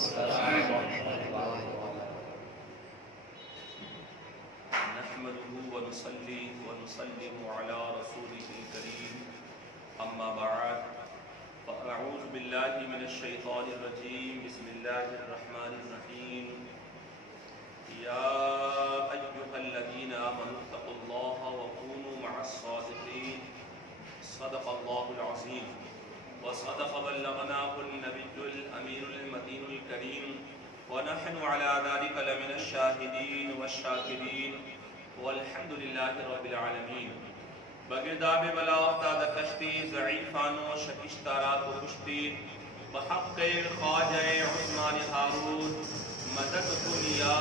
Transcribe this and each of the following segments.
نحمده ونصلي ونسلم على رسوله الكريم أما بعد فأعوذ بالله من الشيطان الرجيم بسم الله الرحمن الرحيم يا أيها الذين آمنوا اتقوا الله وكونوا مع الصادقين صدق الله العظيم وصدق بلغناه النبي الأمين المتين الكريم ونحن على ذلك لمن الشاهدين والشاكرين والحمد لله رب العالمین بگرداب بلا افتاد کشتی ضعیفان و شکشتارات و کشتی بحق خواجہ عثمان ہارون مدد کن یا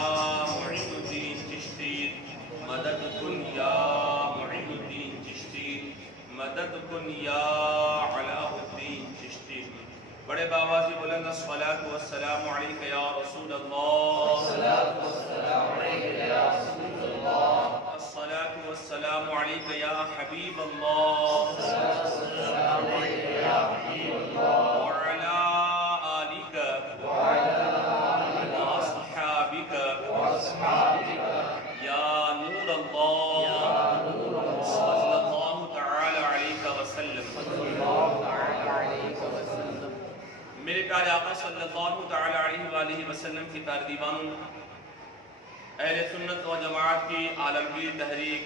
معین الدین چشتی مدد کن یا معین الدین چشتی مدد کن یا علاء الدین چشتی. بڑے باوازی بلند الصلاة والسلام علیکہ یا رسول اللہ، الصلاة والسلام علیکہ یا رسول اللہ، الصلاة والسلام علیکہ یا حبیب اللہ، الصلاة والسلام علیکہ یا حبیب اللہ، وعلا آلک واصحابک یا نور اللہ صلی اللہ تعالی علیہ وسلم. میرے پیارے آقا صلی اللہ تعالی علیہ وآلہ وسلم کی تردیبانوں، اہل سنت و جماعت کی عالمگیر تحریک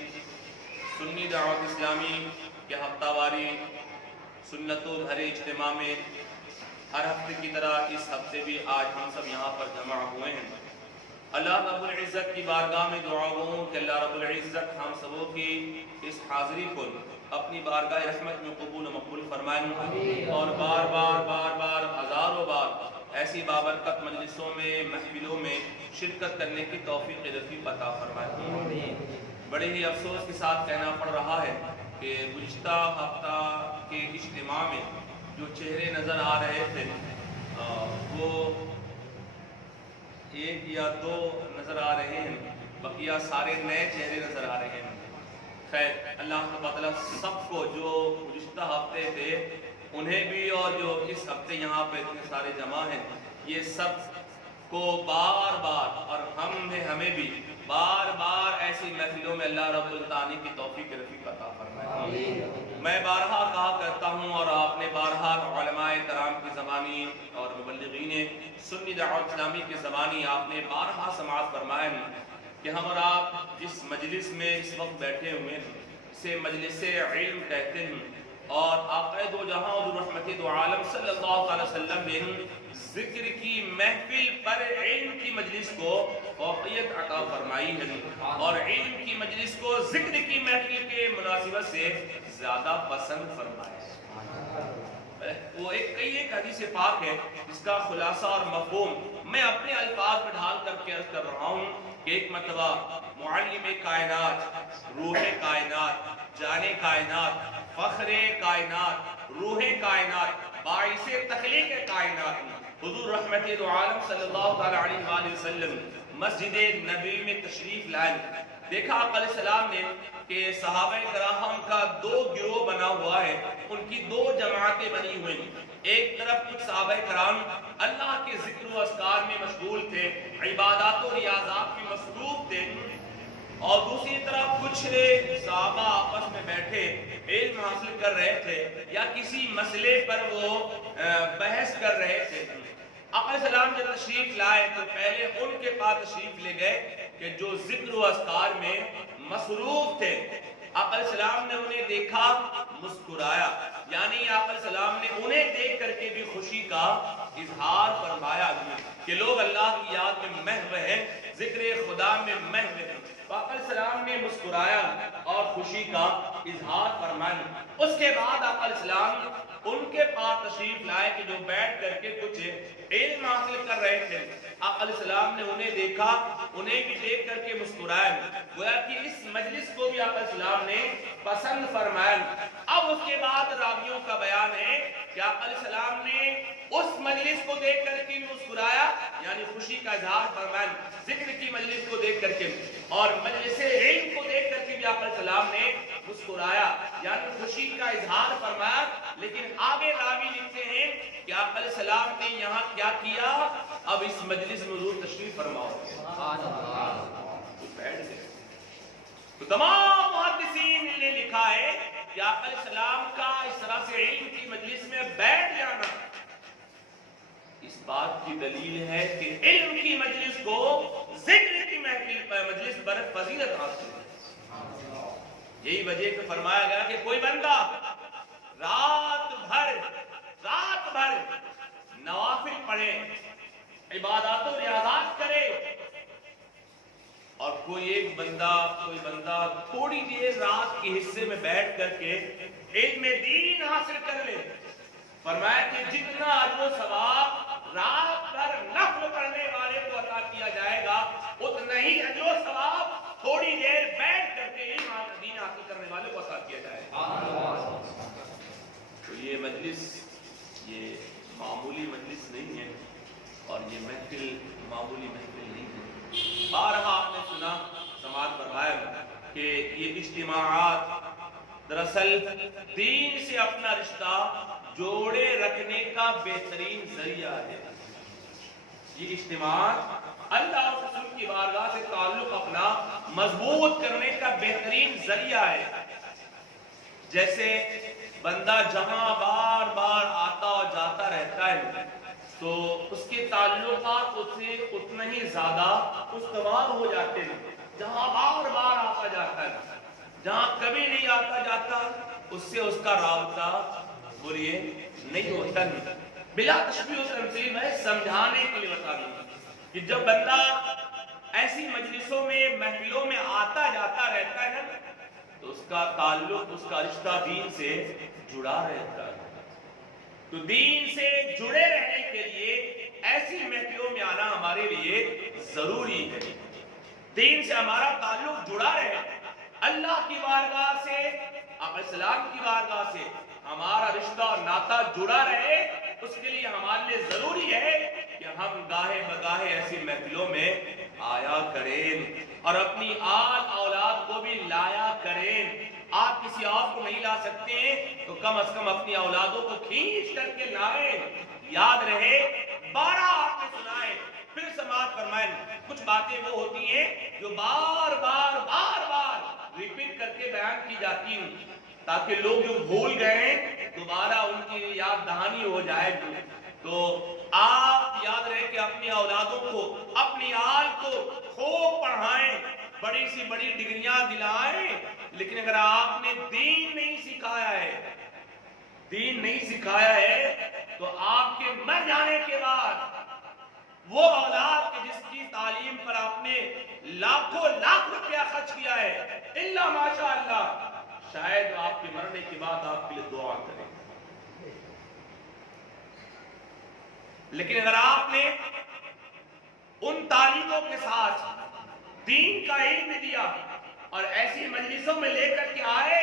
سنی دعوت اسلامی کے ہفتہ واری سنتوں بھرے اجتماع میں ہر ہفتے کی طرح اس ہفتے بھی آج ہم سب یہاں پر جمع ہوئے ہیں. اللہ رب العزت کی بارگاہ میں دعا ہوں کہ اللہ رب العزت ہم سبوں کی اس حاضری کو اپنی بارگاہ رحمت میں قبول و مقبول فرمائیں اور بار بار ہزاروں بار ایسی بابرکت مجلسوں میں محفلوں میں شرکت کرنے کی توفیق رفیق عطا فرمائیں. بڑے ہی افسوس کے ساتھ کہنا پڑ رہا ہے کہ گزشتہ ہفتہ کے اجتماع میں جو چہرے نظر آ رہے تھے وہ ایک یا دو نظر آ رہے ہیں، بقیہ سارے نئے چہرے نظر آ رہے ہیں. خیر، اللہ تعالیٰ سب کو جو گزشتہ ہفتے تھے انہیں بھی اور جو اس ہفتے یہاں پہ اتنے سارے جمع ہیں یہ سب کو بار اور ہمیں بھی بار ایسی محفلوں میں اللہ رب العالمین کی توفیق رفیق عطا فرمائے. میں بارہا کہا کرتا ہوں اور آپ نے بارہا علماء کرام کی زبانی اور مبلغین سنی دعوت اسلامی کی زبانی آپ نے بارہا سماعت فرمائے کہ ہم اور آپ جس مجلس میں اس وقت بیٹھے ہوئے ہیں اسے مجلس علم کہتے ہیں اور آقا دو جہاں حضور رحمت دو عالم صلی اللہ علیہ وسلم نے ذکر کی محفل پر علم کی مجلس کو فوقیت عطا فرمائی ہے اور علم کی مجلس کو ذکر کی محفل کے مناسبت سے زیادہ پسند فرمایا ہے. وہ ایک حدیث پاک ہے جس کا خلاصہ اور مفہوم میں اپنے الفاظ میں ڈھال کر کے عرض کر رہا ہوں کہ ایک مرتبہ معلم کائنات، روح کائنات، جان کائنات، فخر کائنات، روح کائنات، باعث تخلیق کائنات حضور رحمت دو عالم صلی اللہ علیہ وآلہ وسلم مسجد نبی میں تشریف لائے. دیکھا آقا علیہ السلام نے کہ صحابہ کرام کا دو گروہ بنا ہوا ہے، ان کی دو جماعتیں بنی ہوئی ہیں. ایک طرف کچھ صحابہ کرام اللہ کے ذکر و اذکار میں مشغول تھے، عبادات و ریاضات میں مصروف تھے، اور دوسری طرف کچھ صحابہ آپس میں بیٹھے علم حاصل کر رہے تھے یا کسی مسئلے پر وہ بحث کر رہے تھے. آقا علیہ السلام جب تشریف لائے تو پہلے ان کے پاس تشریف لے گئے کہ جو ذکر و اذکار میں مصروف تھے. آقا علیہ السلام نے انہیں دیکھا، مسکرایا، یعنی آقا علیہ السلام نے انہیں دیکھ کر کے بھی خوشی کا اظہار فرمایا کہ لوگ اللہ کی یاد میں محو ہیں، ذکر خدا میں محو ہیں. آقا علیہ السلام نے مسکرایا اور خوشی کا اظہار فرمایا. اس کے بعد آقا علیہ السلام ان کے پاس تشریف لائے کہ جو بیٹھ کر کے کچھ علم حاصل کر رہے تھے. آقا علیہ السلام نے انہیں دیکھا، انہیں بھی دیکھ کر کے مسکرایا. گویا کہ اس مجلس کو بھی آقا علیہ السلام نے پسند فرمایا. اب اس کے بعد راویوں کا بیان ہے کہ آقا علیہ السلام نے اس مجلس کو دیکھ کر کے مسکرایا، یعنی خوشی کا اظہار فرمایا، ذکر کی مجلس کو دیکھ کر کے اور مجلس علم کو دیکھ کر کے بھی آقا علیہ السلام نے مسکرایا، یعنی خوشی کا اظہار فرمایا. لیکن آگے راوی لکھتے ہیں کہ آقا علیہ السلام نے یہاں کیا کیا؟ اب اس مجلس میں حضور تشریف فرماؤ. تو بیٹھ گئے. تو تمام محدثین نے لکھا ہے کہ آقا علیہ السلام کا اس طرح سے علم کی مجلس میں بیٹھ جانا اس بات کی دلیل ہے کہ علم کی مجلس کو ذکر کی مجلس پر فضیلت حاصل ہے. یہی وجہ کہ فرمایا گیا کہ کوئی بندہ رات بھر نوافل پڑھے، عبادات و ریاضات کرے، اور کوئی بندہ تھوڑی دیر رات کے حصے میں بیٹھ کر کے علم دین حاصل کر لے، فرمایا کہ جتنا اجر و ثواب رات بھر نفل پڑھنے والے کو عطا کیا جائے گا، اتنا ہی اجر و ثواب تھوڑی دیر بیٹھ کر کے علم دین حاصل کرنے والے کو عطا کیا جائے گا. تو یہ مجلس یہ معمولی مجلس نہیں ہے، اور یہ محفل معمولی محفل نہیں ہے. بارہا آپ نے سنا، سماعت فرمایا کہ یہ اجتماعات دراصل دین سے اپنا رشتہ جوڑے رکھنے کا بہترین ذریعہ ہے. یہ اجتماعات اللہ اور رسول کی بارگاہ سے تعلق اپنا مضبوط کرنے کا بہترین ذریعہ ہے. جیسے بندہ جہاں بار بار آتا اور جاتا رہتا ہے تو اس کے تعلقات اس سے اتنا ہی زیادہ استوار ہو جاتے ہیں. جہاں بار بار آتا جاتا ہے، جہاں کبھی نہیں آتا جاتا، اس سے اس کا رابطہ بولیے نہیں ہوتا. بلا تشبیہ و تمثیل میں سمجھانے کے لیے بتا دوں کہ جب بندہ ایسی مجلسوں میں محفلوں میں آتا جاتا رہتا ہے تو اس کا تعلق، اس کا رشتہ دین سے جڑا رہتا ہے. تو دین سے جڑے رہنے کے لیے ایسی محفلوں میں آنا ہمارے لیے ضروری ہے. دین سے ہمارا تعلق جڑا رہے، اللہ کی بارگاہ سے، آقا السلام کی بارگاہ سے ہمارا رشتہ اور ناطہ جڑا رہے. اس کے لیے ہمارے لیے ضروری ہے کہ ہم گاہے بگاہے ایسی محفلوں میں آیا کریں اور اپنی آل اولاد کو بھی لایا کریں. آپ کسی اور کو نہیں لا سکتے تو کم از کم اپنی اولادوں کو کھینچ کر کے لائیں. یاد رہے، 12 آپ نے سنائے، پھر سماعت فرمائیں. کچھ باتیں وہ ہوتی ہیں جو بار بار ریپیٹ کر کے بیان کی جاتی ہیں تاکہ لوگ جو بھول گئے دوبارہ ان کی یاد دہانی ہو جائے. تو آپ یاد رہے کہ اپنی اولادوں کو، اپنی آل کو خوب پڑھائیں، بڑی سی بڑی ڈگریاں دلائیں، لیکن اگر آپ نے دین نہیں سکھایا ہے تو آپ کے مر جانے کے بعد وہ اولاد کہ جس کی تعلیم پر آپ نے لاکھوں لاکھ روپیہ خرچ کیا ہے، الا ماشاء اللہ شاید آپ کے مرنے کے بعد آپ کے لیے دعا کریں. لیکن اگر آپ نے ان تعلیموں کے ساتھ دین کا علم دیا اور ایسی مجلسوں میں لے کر کے آئے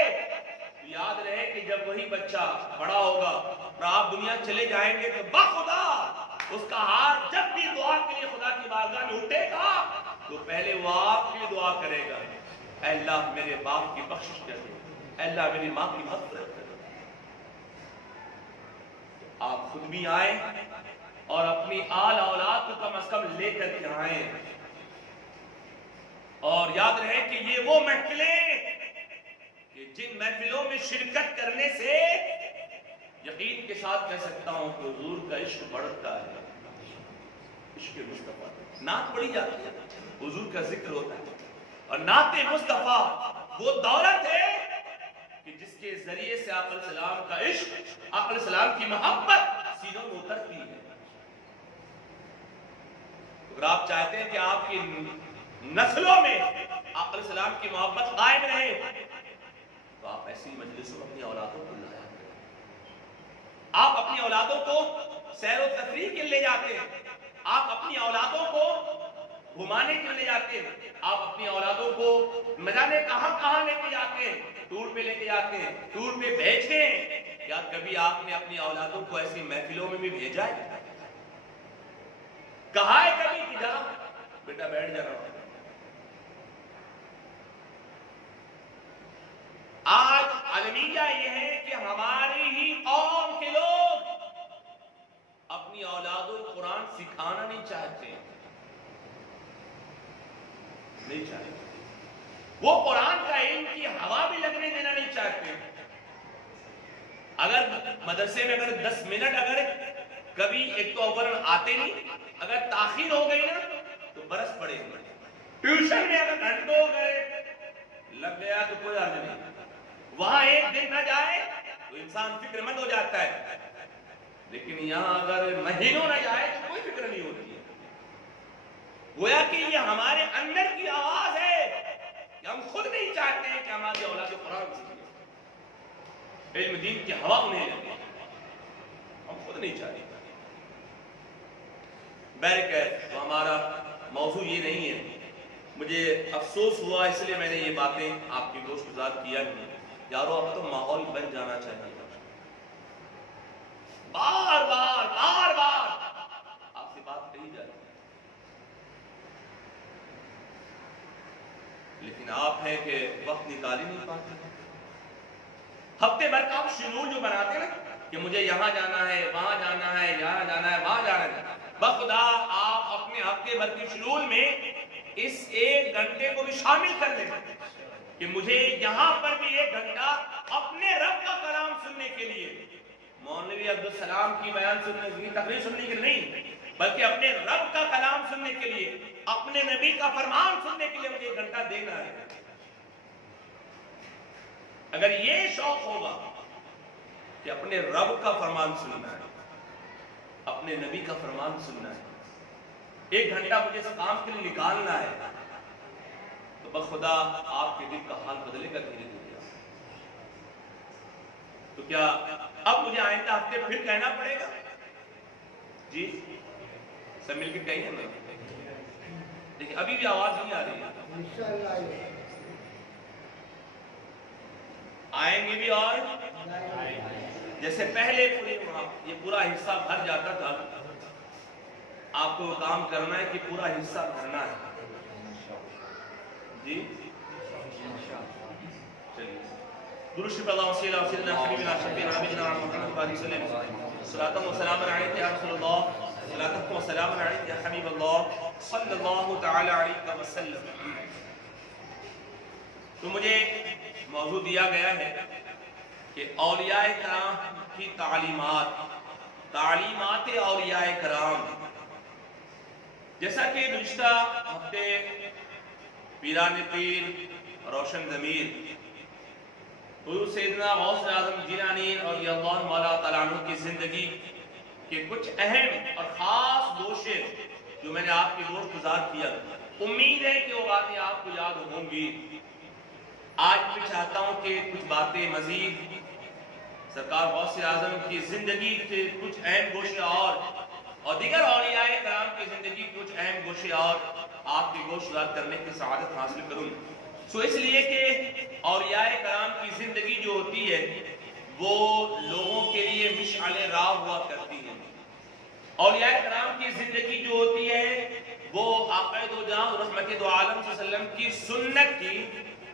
تو یاد رہے کہ جب وہی بچہ بڑا ہوگا اور آپ دنیا چلے جائیں گے تو بخدا اس کا ہاتھ جب بھی دعا کے لیے خدا کی بارگاہ میں اٹھے گا تو پہلے وہ آپ کے لیے دعا کرے گا، اے اللہ میرے باپ کی بخشش کر دے، اے اللہ میری ماں کی مغفرت کر دے. آپ خود بھی آئیں اور اپنی آل اولاد کو کم از کم لے کر کے آئیں. اور یاد رہے کہ یہ وہ محفلیں کہ جن محفلوں میں شرکت کرنے سے یقین کے ساتھ کہہ سکتا ہوں کہ حضور کا عشق بڑھتا ہے. عشق مصطفیٰ، نعت پڑھی جاتی ہے، حضور کا ذکر ہوتا ہے، اور نعت مصطفیٰ وہ دولت ہے کہ جس کے ذریعے سے آقا علیہ السلام کا عشق، آقا علیہ السلام کی محبت سینوں میں اترتی ہے. اگر آپ چاہتے ہیں کہ آپ کی نسلوں میں آقا علیہ السلام کی محبت قائم رہے تو آپ ایسی مجلسوں میں اپنی اولادوں کو لایا کریں. آپ اپنی اولادوں کو سیر و تفریح کے لے جاتے ہیں، آپ اپنی اولادوں کو گھمانے کے لے جاتے ہیں، آپ اپنی اولادوں کو نہ جانے کہاں لے کے جاتے ہیں، ٹور پہ لے کے جاتے ہیں، ٹور پہ بھیجتے ہیں. کیا کبھی آپ نے اپنی اولادوں کو ایسی محفلوں میں بھی بھیجا ہے؟ کہا ہے کبھی کہ جا بیٹا بیٹھ جا رہا ہوں؟ نتیجہ یہ ہے کہ ہماری ہی قوم کے لوگ اپنی اولادوں کو قرآن سکھانا نہیں چاہتے، نہیں چاہتے، وہ قرآن کا علم کی ہوا بھی لگنے دینا نہیں چاہتے۔ اگر مدرسے میں اگر 10 منٹ اگر کبھی ایک تو اولا آتے نہیں، اگر تاخیر ہو گئی نا تو برس پڑے گا۔ ٹیوشن میں اگر گھنٹوں گئے لگ گیا تو کوئی حرج نہیں، وہاں ایک دن نہ جائے تو انسان فکر مند ہو جاتا ہے، لیکن یہاں اگر مہینوں نہ جائے تو کوئی فکر نہیں ہوتی ہے۔ گویا کہ یہ ہمارے اندر کی آواز ہے کہ ہم خود نہیں چاہتے ہیں کہ ہماری اولاد قرآن سیکھے، علم دین کی ہوا انہیں لگے، ہم خود نہیں چاہتے۔ بہرکیف تو ہمارا موضوع یہ نہیں ہے، مجھے افسوس ہوا اس لیے میں نے یہ باتیں آپ کی گوشت گزار کیا نہیں۔ یارو اب تو ماحول بن جانا چاہیے، بار بار بار بار آپ سے بات کہی جاتی ہے، لیکن آپ ہیں کہ وقت نکال ہی نہیں پاتے۔ ہفتے بھر کا آپ شیڈول جو بناتے ہیں نا کہ مجھے یہاں جانا ہے، وہاں جانا ہے، یہاں جانا ہے، وہاں جانا ہے، بخدا آپ اپنے ہفتے بھر کے شیڈول میں اس 1 گھنٹے کو بھی شامل کر لیں کہ مجھے یہاں پر بھی 1 گھنٹہ اپنے رب کا کلام سننے کے لیے، مولوی عبدالسلام کی بیان سننے کی تقریر سننے کے لیے نہیں، بلکہ اپنے رب کا کلام سننے کے لیے، اپنے نبی کا فرمان سننے کے لیے مجھے 1 گھنٹہ دینا ہے۔ اگر یہ شوق ہوگا کہ اپنے رب کا فرمان سننا ہے، اپنے نبی کا فرمان سننا ہے، 1 گھنٹہ مجھے اس کام کے لیے نکالنا ہے، تو بخدا آپ کے دل کا حال بدلے گا دھیرے دھیرے۔ تو کیا اب مجھے آئندہ ہفتے پھر کہنا پڑے گا؟ جی سب مل کے کہیں نا، لیکن ابھی بھی آواز نہیں آ رہی ہے۔ آئیں گے بھی اور جیسے پہلے یہ پورا حصہ بھر جاتا تھا، آپ کو کام کرنا ہے کہ پورا حصہ بھرنا ہے۔ جی چلیے درود شریف اللہ وسیلہ وسیلہ حبیبنا شفیعنا نبینا محمد صلی اللہ علیہ وسلم، صلاۃ و سلام علیک یا رسول اللہ، صلاۃ و سلام علیک یا حبیب اللہ صلی اللہ تعالی علیہ وسلم۔ تو مجھے موضوع دیا گیا ہے کہ اولیاء کرام کی تعلیمات اولیاء کرام، جیسا کہ گزشتہ ہفتے پیران پیر روشن ضمیر حضور سیدنا غوث اعظم جیلانی رضی اللہ تعالیٰ عنہ کی زندگی کے کچھ اہم اور خاص گوشے جو میں نے آپ کی گوشت گزار کیا، امید ہے کہ وہ باتیں آپ کو یاد ہوں گی۔ آج بھی چاہتا ہوں کہ کچھ باتیں مزید سرکار غوث اعظم کی زندگی کے کچھ اہم گوشے اور دیگر اولیاء کرام کی زندگی کے کچھ اہم گوشے اور آپ کی گوشت گزار کرنے کی سعادت حاصل کروں۔ اس لیے کہ اولیاء کرام کی زندگی جو ہوتی ہے وہ لوگوں کے لیے مشعل راہ ہوا کرتی ہے۔ اولیاء کرام کی زندگی جو ہوتی ہے وہ آقا دو جہاں رحمت دو عالم صلی اللہ علیہ وسلم کی سنت کی،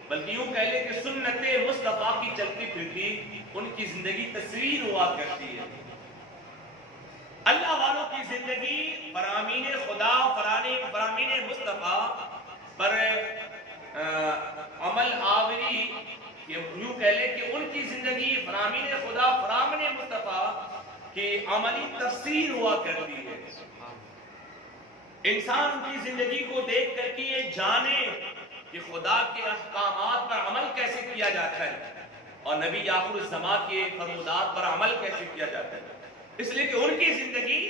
بلکہ یوں کہہ لیں کہ سنت مصطفیٰ کی چلتی پھرتی ان کی زندگی تصویر ہوا کرتی ہے۔ اللہ والوں کی زندگی فرامین خدا، فرامین مصطفیٰ پر عمل آوری، یوں کہہ لیں کہ ان کی زندگی فرامین خدا، فرامین مصطفیٰ کی عملی تفسیر ہوا کرتی ہے۔ انسان کی زندگی کو دیکھ کر کے یہ جانے کہ خدا کے احکامات پر عمل کیسے کیا جاتا ہے اور نبی آخر الزمان کے فرمودات پر عمل کیسے کیا جاتا ہے، اس لیے کہ ان کی زندگی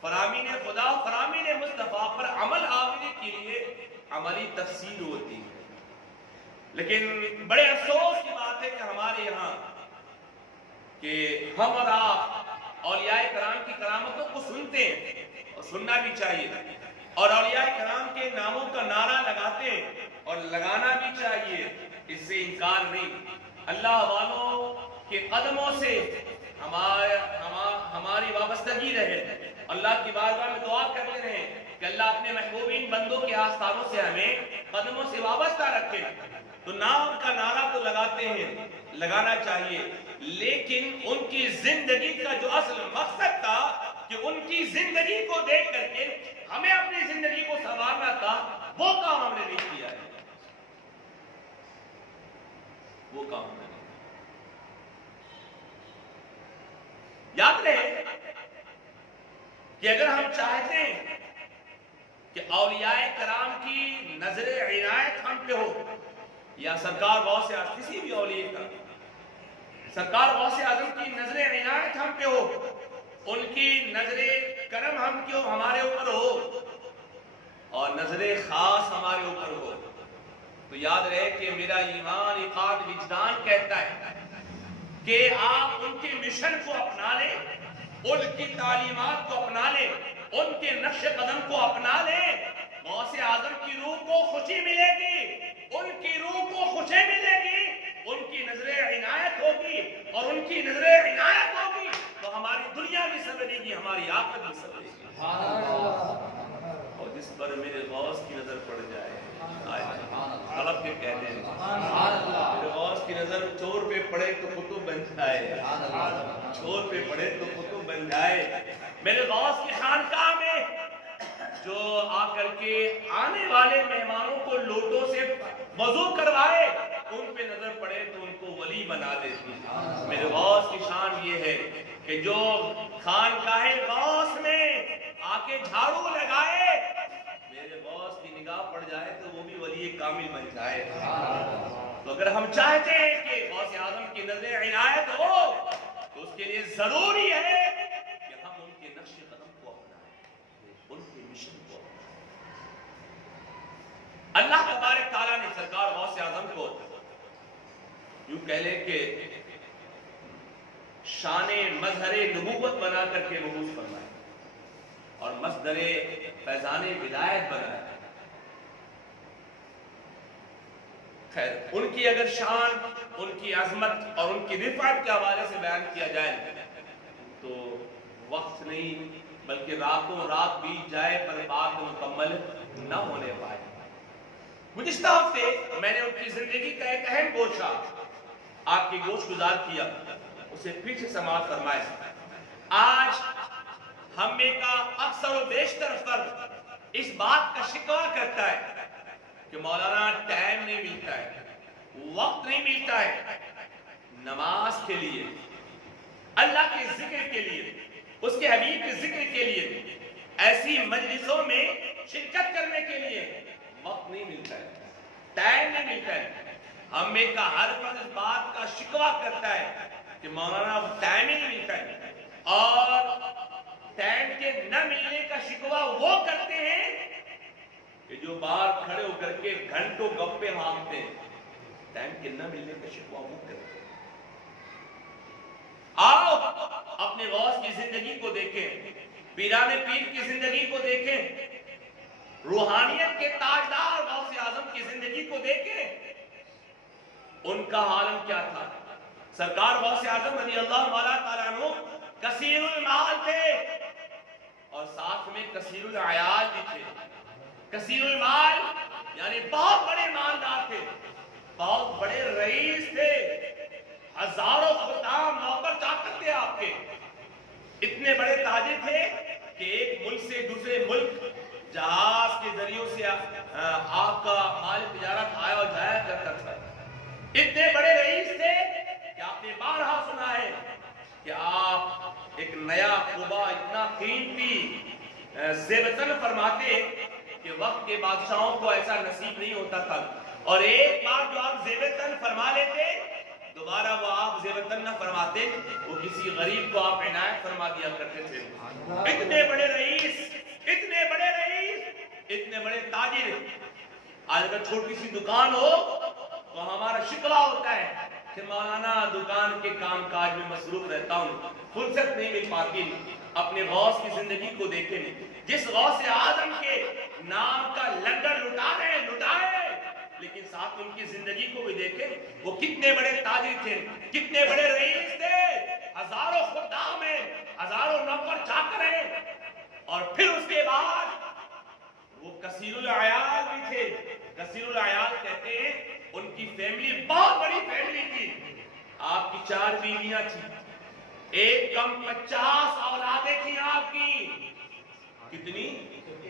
فرامین خدا، فرامین مصطفیٰ پر عمل آوری کے لیے عملی تفسیر ہوتی ہے۔ لیکن بڑے افسوس کی بات ہے کہ ہمارے یہاں کہ ہم اور آپ اولیاء کرام کی کرامتوں کو سنتے ہیں اور سننا بھی چاہیے، اور اولیاء کرام کے ناموں کا نعرہ لگاتے ہیں اور لگانا بھی چاہیے، اس سے انکار نہیں۔ اللہ والوں کے قدموں سے ہماری وابستگی رہے، اللہ کی بارگاہ میں دعا کرتے رہیں کہ اللہ اپنے محبوبین بندوں کے آستانوں سے ہمیں قدموں سے وابستہ رکھے۔ تو نام کا نعرہ تو لگاتے ہیں، لگانا چاہیے، لیکن ان کی زندگی کا جو اصل مقصد تھا کہ ان کی زندگی کو دیکھ کر کے ہمیں اپنی زندگی کو سنوارنا تھا، وہ کام ہم نے نہیں کیا ہے، وہ کام ہم نے نہیں کیا۔ یاد رہے کہ اگر ہم چاہتے ہیں کہ اولیاء کرام کی نظر عنایت ہم پہ ہو، یا سرکار غوث اعظم کسی بھی اولیاء کا سرکار غوث اعظم کی نظر عنایت ہم پہ ہو، ان کی نظر کرم ہم کیوں ہمارے اوپر ہو اور نظر خاص ہمارے اوپر ہو، تو یاد رہے کہ میرا ایمان عقاد وجدان کہتا ہے کہ آپ ان کے مشن کو اپنا لیں، ان کی تعلیمات کو اپنا لیں، ان کے نقش قدم کو اپنا لیں، غوث اعظم کی روح کو خوشی ملے گی، ان کی روح کو خوشی ملے گی، ان کی نظر عنایت ہوگی، اور ان کی نظر عنایت ہوگی تو ہماری دنیا بھی سنورے گی، ہماری آخرت بھی سنورے گی۔ اور جس پر میرے غوث کی نظر پڑ جائے، طلب کے کہتے ہیں میرے غوث کی نظر چور پہ پڑے تو قطب بن جائے، چور پہ پڑے تو قطب بن جائے۔ میرے غوث کی خانقاہ میں جو آ کر کے آنے والے مہمانوں کو لوٹوں سے وضو کروائے، ان پہ نظر پڑے تو ان کو ولی بنا دیتی۔ میرے غوث کی شان یہ ہے کہ جو خانقاہ غوث میں آ کے جھاڑو لگائے، میرے غوث کی نگاہ پڑ جائے تو وہ بھی ولی کامل بن جائے۔ تو اگر ہم چاہتے ہیں کہ غوث اعظم کی نظر عنایت ہو تو اس کے لیے ضروری ہے کہ ہم ان کے نقش قدم کو اپنائیں، ان کے مشن کو اپنائیں۔ اللہ تبارک تعالیٰ نے سرکار غوث اعظم کو یوں کہہ لے کہ شان مظہر نبوت بنا کر کے مبعوث فرمائے اور مصدر فیضان ولایت بنایا۔ خیر، ان کی اگر شان، ان کی عظمت اور ان کی رفعت کے حوالے سے بیان کیا جائے تو وقت نہیں بلکہ راتوں رات بیت جائے پر بات مکمل نہ ہونے پائے۔ گزشتہ ہفتے میں نے ان کی زندگی کا ایک اہم گوشہ آپ کی گوش گزار کیا، اسے پھر سے سماعت فرمائے۔ آج ہم میں کا اکثر و بیشتر فرد اس بات کا شکوہ کرتا ہے کہ مولانا ٹائم نہیں ملتا ہے، وقت نہیں ملتا ہے نماز کے لیے، اللہ کے ذکر کے لیے، اس کے حبیب کے ذکر کے لیے، ایسی مجلسوں میں شرکت کرنے کے لیے وقت نہیں ملتا ہے، ٹائم نہیں ملتا ہے۔ ہم میں کا ہر فرد اس بات کا شکوہ کرتا ہے کہ مولانا ٹائم ہی نہیں ملتا ہے، اور ٹائم کے نہ ملنے کا شکوہ وہ کرتے ہیں کہ جو باہر کھڑے ہو کر کے گھنٹوں گپے مانگتے ہیں، ٹائم کے نہ ملنے کا شکوہ وہ کرتے ہیں۔ آؤ اپنے غوث کی زندگی کو دیکھیں، پیران پیر کی زندگی کو دیکھیں، روحانیت کے تاجدار غوث اعظم کی زندگی کو دیکھیں، ان کا عالم کیا تھا۔ سرکار غوث اعظم رضی اللہ تعالیٰ عنہ کثیر المال تھے اور ساتھ میں کثیر العیال بھی تھے۔ کثیر المال یعنی بہت بڑے مالدار تھے، بہت بڑے رئیس تھے، ہزاروں خدام نوکر چاکر تھے آپ کے، اتنے بڑے تاجر تھے کہ ایک ملک سے دوسرے ملک جہاز کے ذریعوں سے آپ کا مال تجارت آیا اور جایا کرتا تھا۔ اتنے بڑے رئیس تھے کہ آپ نے بارہا سنا ہے کہ آپ ایک نیا قبا اتنا قیمتی زیبتن فرماتے کہ وقت کے بادشاہوں کو ایسا نصیب نہیں ہوتا تھا، اور ایک بار جو آپ زیبتن فرما لیتے دوبارہ وہ آپ زیبتن نہ فرماتے، وہ کسی غریب کو آپ عنایت فرما دیا کرتے تھے۔ اتنے بڑے رئیس، اتنے بڑے رئیس، اتنے بڑے تاجر، آج اگر چھوٹی سی دکان ہو تو ہمارا شکوہ ہوتا ہے کہ مولانا دکان کے کام کاج میں مصروف رہتا ہوں، فرصت نہیں مل پاتی۔ اپنے غوث کی زندگی کو دیکھیں، جس غوث اعظم کے نام کا لنگر لٹا رہے لٹائے، لیکن ساتھ ان کی زندگی کو بھی دیکھیں، وہ کتنے بڑے تاجر تھے، کتنے بڑے رئیس تھے، ہزاروں خدام ہیں، ہزاروں نوکر چاکر ہیں، اور پھر اس کے بعد وہ کثیر العیال بھی تھے۔ کثیر العیال کہتے ہیں ان کی فیملی بہت بڑی فیملی تھی، آپ کی 4 بیویاں تھیں، ایک کم 50 اولادیں تھیں آپ کی. کتنی؟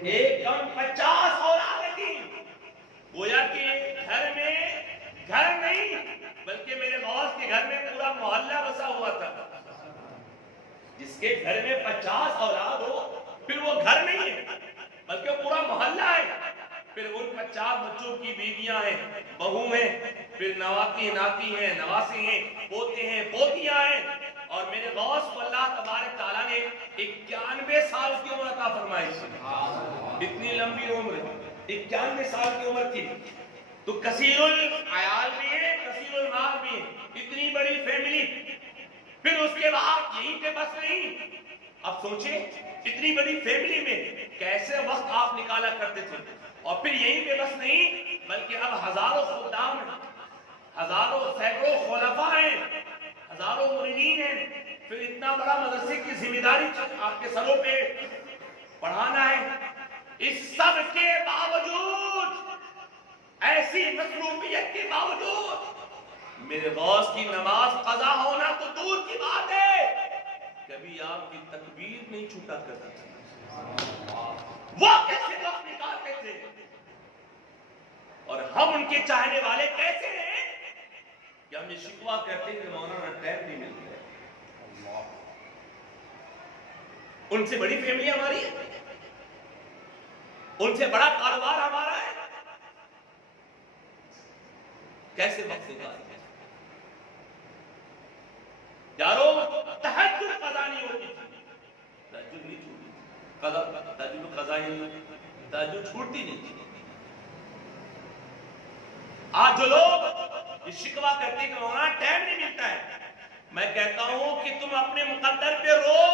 ایک کم 50 اولادیں تھیں. گویا کہ گھر میں گھر نہیں بلکہ میرے غوث کے گھر میں پورا محلہ بسا ہوا تھا. جس کے گھر میں 50 اولاد ہو پھر وہ گھر نہیں ہے بلکہ پورا محلہ ہے. پھر ان 50 بچوں کی بیویاں ہیں، بہو ہیں، پھر نواتی ناتی ہیں، نواسے ہیں، پوتے ہیں، پوتیاں ہیں. اور میرے غوث کو اللہ تبارک تعالیٰ نے 91 سال کی عمر عطا فرمائی. اتنی لمبی عمر، 91 سال کی عمر تھی. تو کثیر العیال بھی ہے، کثیر المال بھی ہے، اتنی بڑی فیملی. پھر اس کے بعد یہیں پہ بس نہیں. اب سوچیں اتنی بڑی فیملی میں کیسے وقت آپ نکالا کرتے تھے. اور پھر یہیں پہ بس نہیں بلکہ اب ہزاروں خدام ہیں، ہزاروں سینکڑوں خلفاء ہیں، ہزاروں مریدین ہیں. پھر اتنا بڑا مدرسے کی ذمہ داری آپ کے سروں پہ پڑھانا ہے. اس سب کے باوجود، ایسی مصروفیت کے باوجود میرے غوث کی نماز قضا ہونا تو دور کی بات ہے، کبھی آپ کی تکبیر نہیں چھوٹا کرتی تھی. وہ کیسے وقت نکالتے تھے اور ہم ان کے چاہنے والے کیسے ہیں کہ ہم یہ شکوہ کرتے ہیں کہ مولانا ٹائم نہیں ملتا ہے. ان سے بڑی فیملی ہماری ہے، ان سے بڑا کاروبار ہمارا ہے، کیسے وقت نکالتے ہیں. یارو تہجد قضا نہیں ہوتی تھی، تہجد نہیں چھوٹی، تہجد قضا ہی نہیں، تہجد چھوٹتی نہیں تھی. آج جو لوگ یہ شکوہ کرتے ہیں کہ مولانا ٹائم نہیں ملتا ہے، میں کہتا ہوں کہ تم اپنے مقدر پہ رو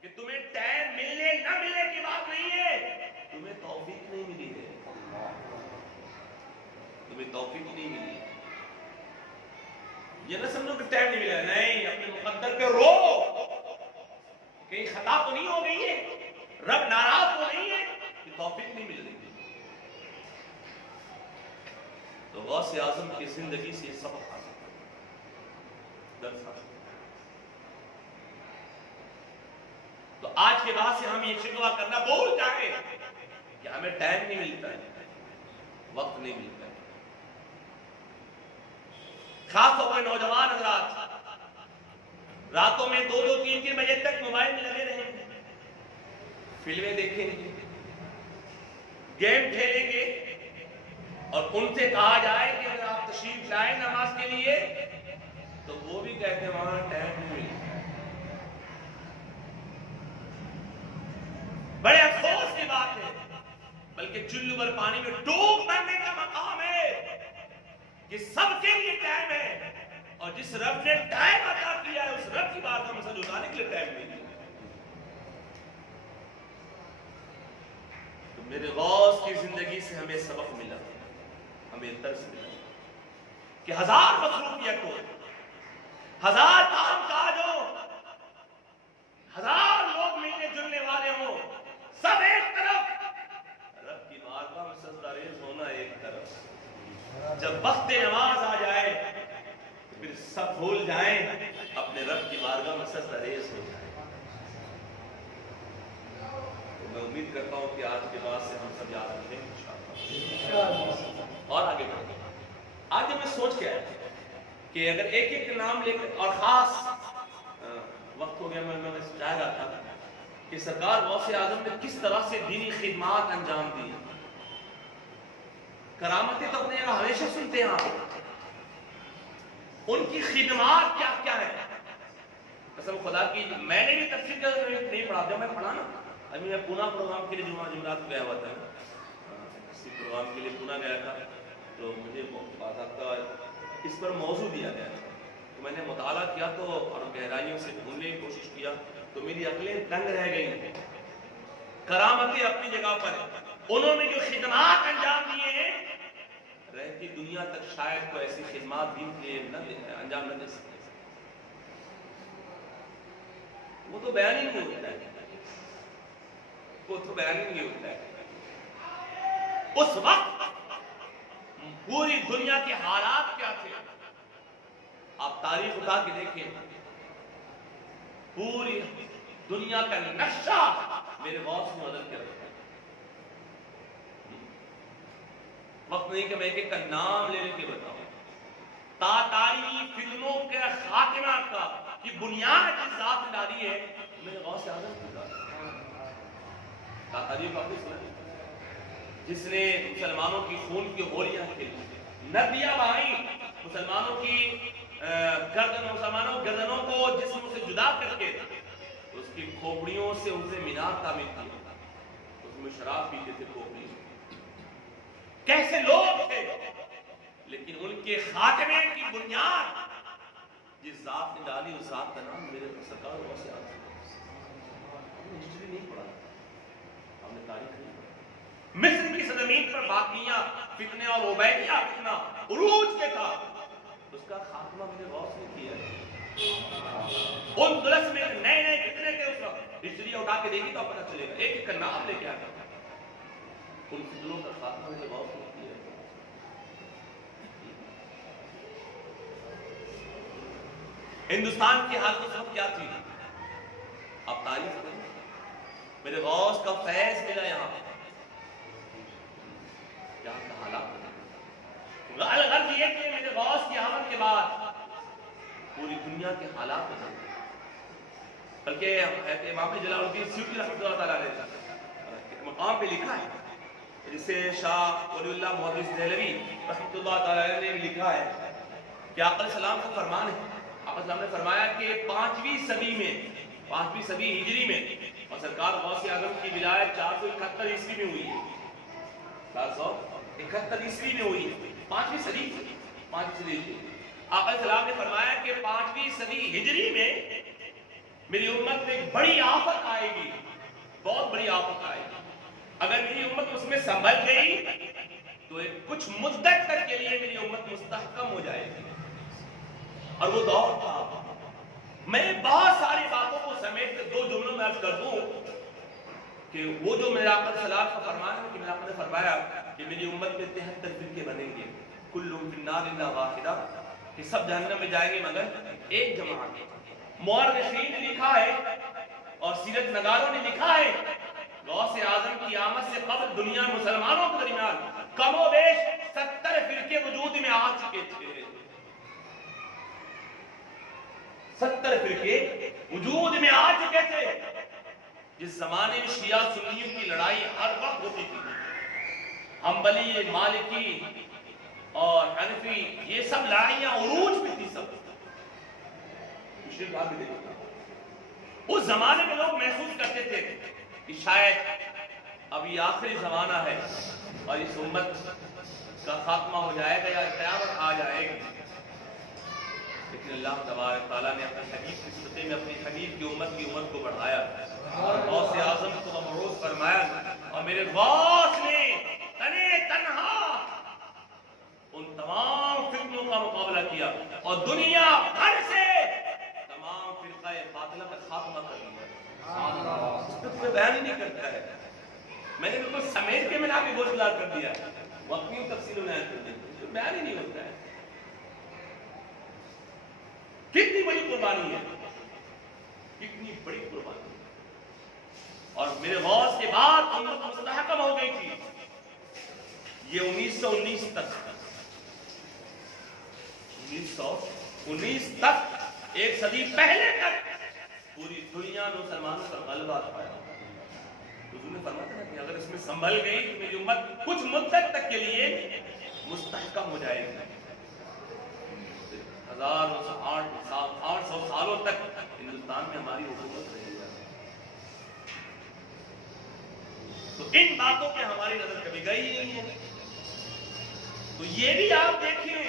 کہ تمہیں ٹائم ملنے نہ ملنے کی بات نہیں ہے، تمہیں توفیق نہیں ملی ہے، تمہیں توفیق نہیں ملی ہے. یہ نہ سمجھو کہ ٹائم نہیں ملا، نہیں، اپنے مقدر پہ رو. کہیں خطا تو نہیں ہو گئی ہے، رب ناراض تو نہیں ہے کہ توفیق نہیں مل رہی. تو غوث اعظم کی زندگی سے سبق حاصل درس حاصل. تو آج کے بعد سے ہم یہ شکوہ کرنا بھول جائیں کہ ہمیں ٹائم نہیں ملتا ہے، وقت نہیں ملتا ہے. خاص طور پر نوجوان حضرات راتوں میں 2-2 3-3 بجے تک موبائل میں لگے رہیں گے، فلمیں دیکھیں گے، گیم کھیلیں گے. اور ان سے کہا جائے کہ اگر آپ تشریف لائیں نماز کے لیے تو وہ بھی کہتے ہیں وہاں ٹائم نہیں ملتا. بڑے افسوس کی بات ہے، بلکہ چلو بھر پانی میں ڈوب مرنے کا مقام ہے کہ سب کے لیے ٹائم ہے، اور جس رب نے ٹائم عطا کیا ہے اس رب کی بات کا مسئلہ اٹھانے کے لیے ٹائم نہیں ہے. تو میرے غوث کی زندگی سے ہمیں سبق ملا، ہمیں درس ملا کہ ہزار مصروفیت ہو، ہزار کام کاج ہو، ہزار لوگ ملنے جلنے والے ہوں، سب ایک طرف، رب کی بارگاہ میں سجدہ ریز ہونا ایک طرف. جب وقت نماز آ جائے پھر سب بھول جائیں، اپنے رب کی بارگاہ میں سجدہ ریز ہو جائیں. میں امید کرتا ہوں کہ آج کے بعد سے ہم سب یاد رکھیں انشاءاللہ. اور آگے بڑھیں. آج میں سوچ کے آیا کہ اگر ایک ایک نام لے کر، اور خاص وقت ہو گیا، میں چاہ رہا تھا کہ سرکار غوث اعظم نے کس طرح سے دینی خدمات انجام دی. کرامتیں تو اپنے یہاں ہمیشہ سنتے ہیں آپ، ان کی خدمات کیا کیا ہیں. قسم خدا کی میں نے بھی تفسیر کا نہیں پڑھا تھا، میں پڑھا نا. ابھی میں پونا پروگرام کے لیے جمعرات گیا ہوا تھا، کسی پروگرام کے لیے پونا گیا تھا، تو مجھے باضابطہ اس پر موضوع دیا گیا تھا. تو میں نے مطالعہ کیا تو اور گہرائیوں سے ڈھونڈنے کی کوشش کیا تو میری عقلیں دنگ رہ گئی. کرامتیں اپنی جگہ پر ہیں، انہوں نے جو خدمات انجام دیے ہیں رہتی دنیا تک شاید تو ایسی خدمات دین کے انجام نہ دے سکتے. وہ تو بیان ہی نہیں ہوتا ہے، وہ تو بیان ہی نہیں ہوتا ہے. اس وقت پوری دنیا کے حالات کیا تھے، آپ تاریخ اٹھا کے دیکھیں، پوری دنیا کا نقشہ میرے غوث نے بدل کے رکھا ہے۔ وقت نہیں کہ میں ایک کا نام لے کے بتاؤں۔ تاتاری فتنوں کے خاتمہ کا کی بنیاد جس ذات نے ڈالی ہے میرے غوث اعظم کی ذات۔ تاتاری کا سنا جس نے مسلمانوں کی خون کی ہولیاں کھیلی، ندیاں بہائیں، مسلمانوں کی گردنوں کو جسم سے جدا کر کے اس کی کھوپڑیوں سے ان سے مینار تعمیر کیا، اس میں شراب پیتے تھے کھوپڑی، کیسے لوگ تھے، لیکن ان کے خاتمے کی بنیاد جس ذات نے ڈالی اس ذات کا نام میرے سرکار غوث اعظم۔ ہم نے ہسٹری نہیں پڑھا، ہم نے تاریخ نہیں پڑھا۔ مصر کی سرزمین پر باقیہ فتنے اور عبیدیہ فتنہ عروج پہ تھا، اس کا خاتمہ میرے غوث نے کیا ہے۔ ان دلس میں نئے نئے فتنے تھے اس وقت، ہسٹری اٹھا کے دیکھی تو پتہ چلے گا، ایک ایک کا نام لے کے آتا تھا، ان فتنوں کا خاتمہ میرے غوث نے کیا ہے۔ ہندوستان کی حالت اس وقت کیا تھی؟ اب تاریخ میں میرے غوث کا فیض ملا یہاں کا حالات غرض یہ کہ میرے غوث کی آمد کے بعد پوری دنیا کے حالات میں، بلکہ امام جلال الدین سیوطی رحمۃ اللہ تعالیٰ نے مقام پہ لکھا ہے، جسے شاہ ولی اللہ محدث دہلوی رحمۃ اللہ تعالیٰ نے لکھا ہے کہ آقا علیہ السلام کا فرمان ہے، آقا علیہ السلام نے فرمایا کہ 5ویں صدی ہجری میں، اور سرکار غوث اعظم کی ولایت 471 عیسوی میں ہوئی ہے، 471 عیسوی میں ہوئی ہے، 5ویں صدی ہجری۔ آقا علیہ السلام نے فرمایا کہ 5ویں صدی ہجری میں میری امت میں ایک بڑی آفت آئے گی، بہت بڑی آفت آئے گی، اگر میری امت اس میں سنبھل گئی تو ایک کچھ مدت تک کے لیے میری امت مستحکم ہو جائے گی۔ اور وہ دور تھا، میں بہت ساری باتوں کو سمیٹ کر 2 جملوں میں عرض کر دوں کہ وہ جو میرے آقا علیہ السلام کا فرمان ہے کہ میرے آقا نے فرمایا کہ میری امت میں 73 فرقے بنیں گے، کل فی النار الا واحدہ، کہ سب جہنم میں جائیں گے مگر ایک جماعت۔ مورخین نے لکھا ہے اور سیرت نگاروں نے لکھا ہے غوث اعظم کی آمد سے قبل دنیا مسلمانوں کے درمیان کم و بیش 70 فرقے وجود میں آ چکے تھے، 70 فرقے وجود میں آ چکے تھے۔ جس زمانے میں شیعہ سنیوں کی لڑائی ہر وقت ہوتی تھی، حنبلی، مالکی اور حنفی، یہ سب لڑائیاں عروج میں تھی، سب اس زمانے میں لوگ محسوس کرتے تھے کہ شاید اب یہ آخری زمانہ ہے اور اس امت کا خاتمہ ہو جائے گا یا قیامت آ جائے گی، لیکن اللہ تبارک تعالیٰ نے اپنے حبیب کی صورت میں اپنی حبیب کی امت کو بڑھایا اور غوث اعظم کو مبعوث فرمایا، اور میرے غوث نے تنے تنہا ان تمام فتنوں کا مقابلہ کیا اور دنیا بھر سے تمام فرقہ باطلہ کا خاتمہ کر دیا۔ اس پہ کوئی بیان ہی نہیں کرتا ہے، میں نے بالکل سمیٹ کے ملا کے گوشت لال کر دیا، وقتی تفصیل بیان کر دی، بیان ہی نہیں ہوتا ہے۔ کتنی بڑی قربانی ہے، کتنی بڑی قربانی ہے، اور میرے غوث کے بعد امت مستحکم ہو گئی تھی۔ یہ 1919 تک ایک صدی پہلے تک پوری دنیا میں مسلمانوں کا غلبہ پایا۔ حضور نے فرمایا تھا کہ اگر اس میں سنبھل گئی تو میری امت کچھ مدت تک کے لیے مستحکم ہو جائے گی۔ 1800 سالوں تک ہندوستان میں ہماری حکومت رہی ہے، تو ان باتوں پہ ہماری نظر کبھی گئی ہی نہیں ہے۔ تو یہ بھی آپ دیکھیں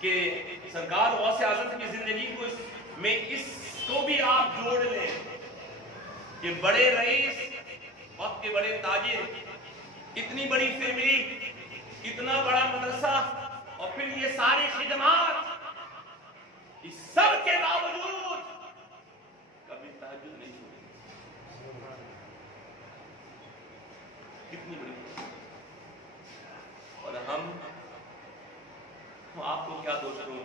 کہ سرکار غوث اعظم کی زندگی کو اس کو بھی آپ جوڑ لیں کہ بڑے رئیس، وقت کے بڑے تاجر، اتنی بڑی فیملی، اتنا بڑا مدرسہ، اور پھر یہ ساری خدمات، اس سب کے باوجود کبھی تہجد نہیں چھوڑی۔ کتنی بڑی، اور ہم آپ کو کیا دوش دوں،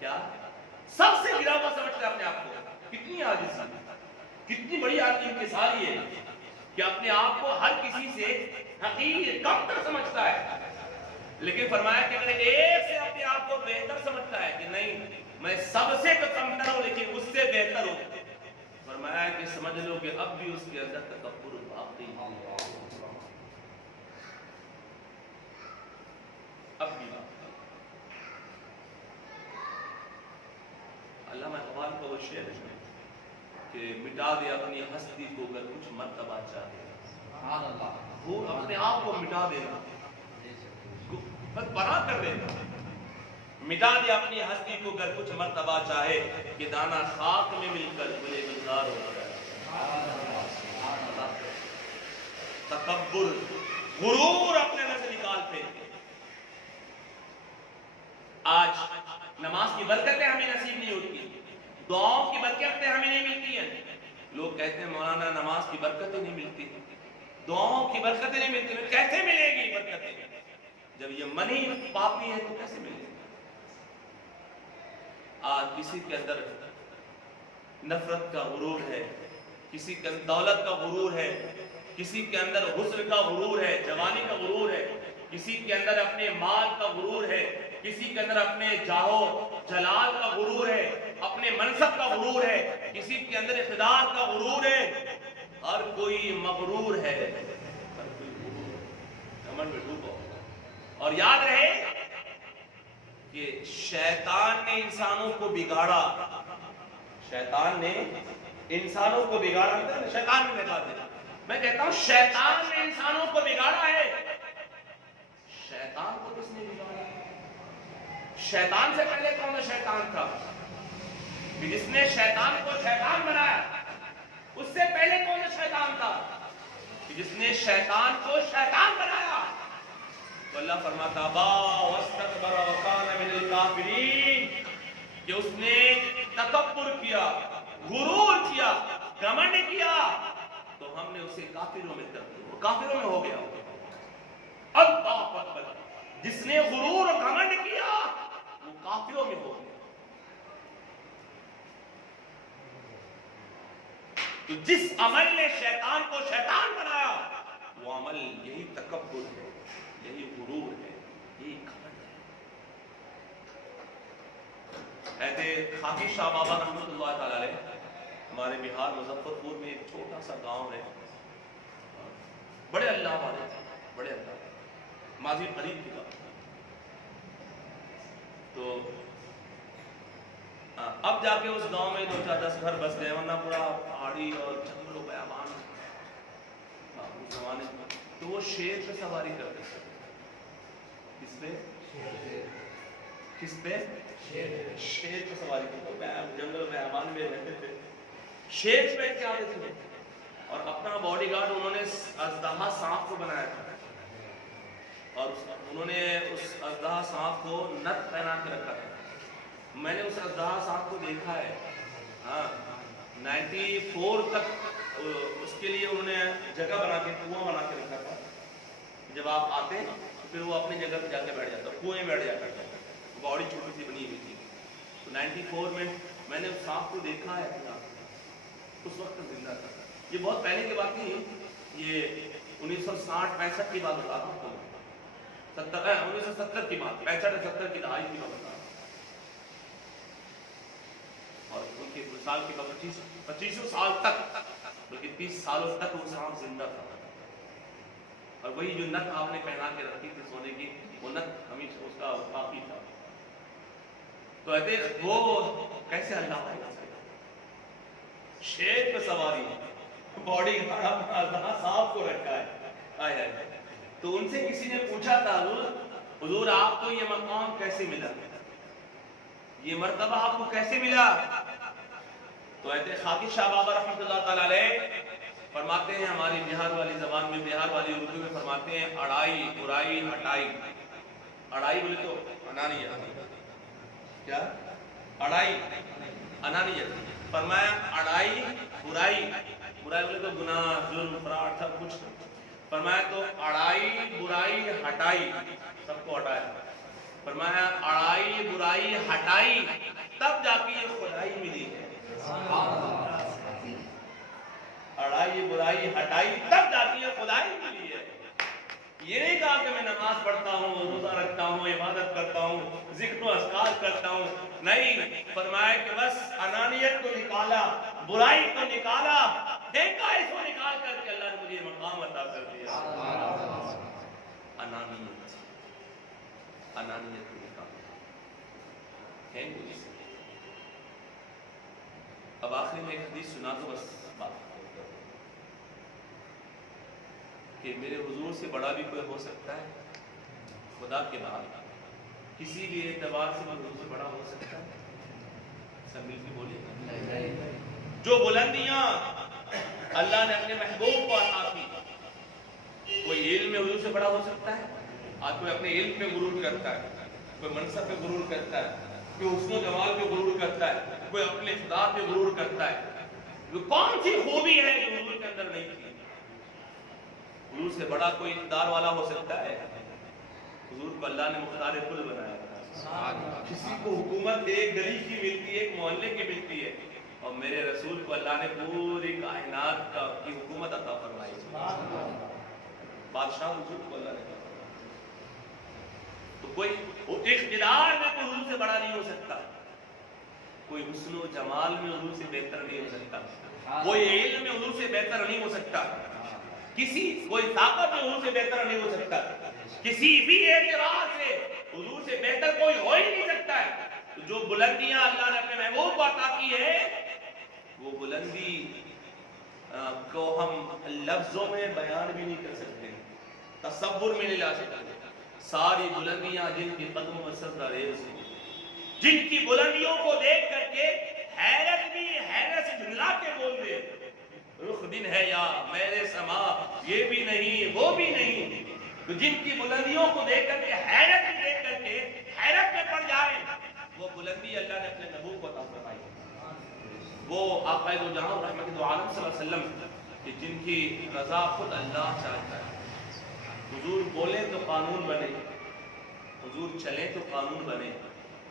کیا سب سے گرا ہوا سمجھتا ہے اپنے آپ کو. کتنی عاجزی, کتنی بڑی آدمی کی ساری ہے کہ اپنے آپ کو ہر کسی سے حقیر کم تر سمجھتا ہے. لیکن فرمایا کہ اگر ایک سے اپنے آپ کو بہتر سمجھتا ہے کہ نہیں میں سب سے تو کمتر ہوں لیکن اس سے بہتر ہوں, فرمایا کہ سمجھ لو کہ اب بھی اس کے اندر تکبر باقی ہے. اب بھی علامہ اقبال کا وہ شعر ہے کہ مٹا دے اپنی ہستی کو اگر کچھ مرتبہ چاہے, وہ اپنے آپ کو مٹا دینا, بس بنا کر دینا. مٹا دے اپنی ہستی کو اگر کچھ مرتبہ چاہے کہ دانا خاک میں مل کر گلے گلزار ہو جائے. تکبر, غرور اپنے نظر نکالتے. آج نماز کی برکتیں ہمیں نصیب نہیں ہوتی, دعاؤں کی برکتیں ہمیں نہیں ملتی ہیں. لوگ کہتے ہیں مولانا نماز کی برکتیں نہیں ملتی, دعاؤں کی برکتیں نہیں ملتی. کیسے ملے گی برکتیں جب یہ من ہی پاپی ہے, تو کیسے ملے گی؟ آج کسی کے اندر نفرت کا غرور ہے, کسی کے اندر دولت کا غرور ہے, کسی کے اندر حسن کا غرور ہے, جوانی کا غرور ہے, کسی کے اندر اپنے مال کا غرور ہے, کسی کے اندر اپنے جاہو جلال کا غرور ہے, اپنے منصب کا غرور ہے, کسی کے اندر اقتدار کا غرور ہے. ہر کوئی مغرور ہے, ہر کوئی گھمنڈ میں ڈوبا. اور یاد رہے کہ شیطان نے انسانوں کو بگاڑا, شیطان نے انسانوں کو بگاڑا. شیطان نے بتا دیا, میں کہتا ہوں شیطان نے انسانوں کو بگاڑا ہے. شیطان کو کس نے بگاڑا؟ شیطان سے پہلے کون شیطان تھا؟ جس نے شیطان کو شیطان بنایا, اس سے پہلے کون شیطان تھا؟ جس نے شیطان کو شیطان بنایا. تو اللہ فرماتا ابا واستکبر وکان من الکافرین, کہ اس نے تکبر کیا, غرور کیا, گھمنڈ کیا, تو ہم نے اسے کافروں میں کر دیا, وہ کافروں میں ہو گیا. اللہ اکبر, جس نے غرور اور گھمنڈ کیا وہ کافروں میں ہو گیا. تو جس عمل نے شیطان کو شیطان بنایا وہ عمل یہی تکبر ہے, یہی غرور ہے, یہی گھمنڈ ہے. ایسے خاکی شاہ بابا رحمۃ اللہ تعالی علیہ ہمارے بہار مظفر پور میں ایک چھوٹا سا گاؤں ہے, بڑے اللہ والے تھے, بڑے اللہ, ماضی قریب کی بات. تو اب جا کے اس گاؤں میں 2-4-10 گھر بس گئے, ورنہ پورا پہاڑی اور جنگل و بیابان اس زمانے میں. تو وہ شیر پہ سواری کرتے تھے. کس پہ؟ کس پہ؟ شیر پہ سواری کرتے, جنگل و بیابان میں رہتے تھے. شیر پہ کیا آتے تھے, اور اپنا باڈی گارڈ انہوں نے اژدہا سانپ کو بنایا تھا, اور انہوں نے اس اژدہا سانپ کو نت پہنا کے رکھا تھا. میں نے اس اژدہا سانپ کو دیکھا ہے. ہاں 94 تک اس کے لیے انہوں نے جگہ بنا کے, کنواں بنا کے رکھا تھا. جب آپ آتے تو پھر وہ اپنی جگہ پہ جا کے بیٹھ جاتا, کنویں میں بیٹھ جاتا تھا. باڈی چھوٹی سی بنی ہوئی تھی. تو 94 میں نے اس سانپ کو دیکھا ہے. اس وقت زندہ تھا. یہ بہت پہلے کی بات نہیں, یہ 1960-65 کی بات بتا رہا ہوں, 1970 کی بات, 65-70 کی دہائی کی بات بتا رہا ہوں. اور ان کے سال کے بعد 25 سال تک, بلکہ 30 سالوں تک وہ سانپ زندہ تھا. اور وہی جو نت آپ نے پہنا کے رکھی تھی سونے کی, وہ نت ہمیشہ اس کا باقی تھا. تو کہتے وہ کیسے اللہ ہے, شیر پہ سواری, باڈی گارڈ سانپ کو رکھا ہے. تو ان سے کسی نے پوچھا تھا, حضور آپ کو یہ مقام کیسے ملا, یہ مرتبہ آپ کو کیسے ملا؟ تو ایسے خاکی شاہ بابا رحمۃ اللہ تعالی علیہ فرماتے ہیں, ہماری بہار والی زبان میں, بہار والی اردو میں فرماتے ہیں, اڑائی برائی ہٹائی. اڑائی بولے تو انانیت, کیا اڑائی انانیت. فرمایا اڑائی برائی, برائی بولے تو گناہ جرم فراڈ سب کچھ. فرمایا تو اڑائی برائی ہٹائی, سب کو ہٹایا. فرمایا اڑائی برائی برائی ہٹائی تب جا کے یہ خدائی ملی ہے. اڑائی برائی ہٹائی تب جا کے یہ خدائی ملی ہے. یہ نہیں کہا کہ میں نماز پڑھتا ہوں، روزہ رکھتا ہوں، عبادت کرتا ہوں، ذکر و اذکار کرتا ہوں. نہیں، فرمایا کہ بس انانیت کو نکالا، برائی کو نکالا، دیکھا اس کو نکال کر کے اللہ نے مجھے مقام عطا کر دیا. انانیت کو نکالا ہے کوئی سے. اب آخری میں ایک حدیث سنا دو بس بات کہ میرے حضور سے بڑا بھی کوئی ہو سکتا ہے خدا کے بعد، کسی بھی اعتبار سے حضور سے بڑا ہو سکتا ہے. سب مل کے بولیے. جو بلندیاں اللہ نے اپنے محبوب کو عطا کی، کوئی علم میں حضور سے بڑا ہو سکتا ہے؟ آج کوئی اپنے علم پہ غرور کرتا ہے، کوئی منصب پہ غرور کرتا ہے، کوئی حسن و جمال پہ غرور کرتا ہے، کوئی اپنے خدا پہ غرور کرتا ہے. وہ کون سی خوبی ہے جو حضور کے اندر نہیں تھی؟ حضور سے بڑا کوئی اقتدار والا ہو سکتا ہے؟ حضور کو اللہ نے مختار کل بنایا تھا. کسی کو حکومت ایک گلی کی ملتی ہے، ایک محلے کی ملتی ہے، اور میرے رسول کو اللہ نے پوری کائنات کی حکومت عطا فرمائی. بادشاہ حضور کو اللہ نے. تو کوئی اقتدار میں کوئی حضور سے بڑا نہیں ہو سکتا، کوئی حسن و جمال میں حضور سے بہتر نہیں ہو سکتا، کوئی علم میں حضور سے بہتر نہیں ہو سکتا، کوئی طاقت میں حضور سے بہتر نہیں ہو سکتا، کسی بھی اعتبار سے حضور سے بہتر کوئی ہو ہی نہیں سکتا ہے. تو جو بلندیاں اللہ نے اپنے محبوب کو عطا کی ہے، وہ بلندی کو ہم لفظوں میں بیان بھی نہیں کر سکتے، تصور میں نہیں لا سکتے. ساری بلندیاں جن کی قدموں میں سجدہ ریز ہیں، جن کی بلندیوں کو دیکھ کر کے حیرت سے جھنجلا کے بول دے رخ دن ہے یا میرے سما، یہ بھی نہیں وہ بھی نہیں. تو جن کی بلندیوں کو دیکھ کر کے حیرت میں پڑ جائے، وہ بلندی اللہ نے اپنے محبوب کو عطا فرمائی. وہ آقا دو جہاں رحمت دو عالم صلی اللہ علیہ وسلم کہ جن کی رضا خود اللہ چاہتا ہے. حضور بولیں تو قانون بنے، حضور چلیں تو قانون بنے،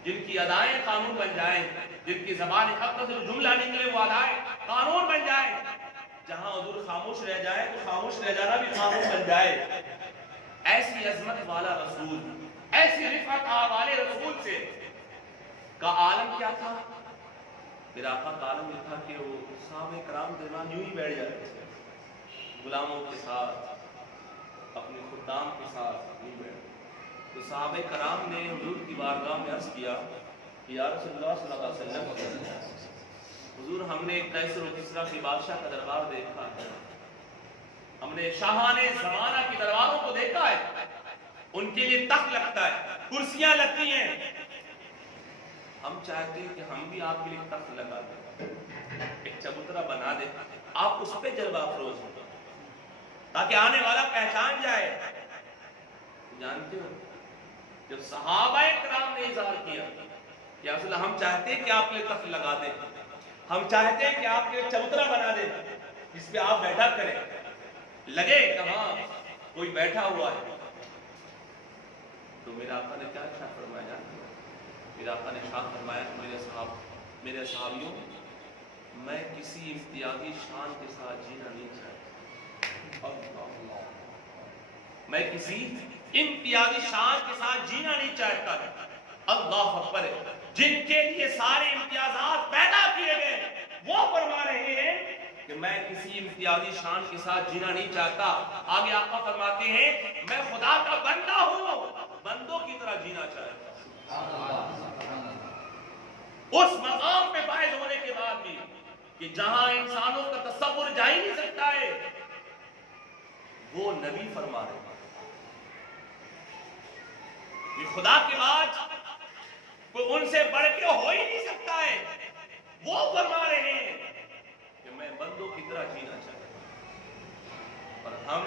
جن کی ادائیں قانون بن جائیں، جن کی زبان حق سے جملہ نکلے وہ ادائیں قانون بن جائیں. جہاں حضور خاموش رہ جائے تو خاموش رہ جانا بھی قانون بن جائے. ایسی عظمت والا رسول، ایسی رفعت والے رسول سے کا عالم کیا تھا؟ میرا آقا کا عالم یہ تھا کہ وہ صحابہ کرام درمیان یوں ہی بیٹھ جاتے تھے، غلاموں کے ساتھ، اپنے خدام کے ساتھ نہیں بیٹھے. تو صحابہ کرام نے حضور کی بارگاہ میں عرض کیا کہ یا رسول اللہ صلی اللہ علیہ وسلم، حضور ہم نے قیصر و کسریٰ کے بادشاہ کا دربار دیکھا ہے، ہم نے شاہان زمانہ کی درباروں کو دیکھا ہے، ان کے لیے تخت لگتا ہے، کرسیاں لگتی ہیں. ہم چاہتے ہیں کہ ہم بھی آپ کے لیے تخت لگا دیں، ایک چبوترا بنا دیں، آپ اس پہ جلوہ افروز ہوں تاکہ آنے والا پہچان جائے. جانتے ہو جب صحابہ کرام نے اظہار کیا کہ رسول اللہ ہم چاہتے ہیں کہ آپ کے لیے تخت لگا دیں، ہم چاہتے ہیں کہ آپ کے لیے چبوترا بنا دیں جس پہ آپ بیٹھا کریں، لگے کہ ہاں کوئی بیٹھا ہوا ہے. تو میرا آقا نے کیا ارشاد فرمایا جانتے ہو؟ میرا آقا نے ارشاد فرمایا میرے صحابیوں، میں کسی امتیازی شان کے ساتھ جینا نہیں چاہتا. میں کسی امتیازی شان کے ساتھ جینا نہیں چاہتا. اللہ اکبر. جن کے لیے سارے امتیازات پیدا کیے گئے وہ فرما رہے ہیں کہ میں کسی امتیازی شان کے ساتھ جینا نہیں چاہتا. آگے آقا فرماتے ہیں میں خدا کا بندہ ہوں، بندوں کی طرح جینا چاہتا ہوں. اس مقام پہ فائز ہونے کے بعد بھی کہ جہاں انسانوں کا تصور جا ہی نہیں سکتا ہے، وہ نبی فرما رہے ہیں کہ خدا کے بعد کوئی ان سے بڑھ کے ہو ہی نہیں سکتا ہے. وہ فرما رہے ہیں کہ میں بندوں کی طرح جینا چاہتا ہوں، اور ہم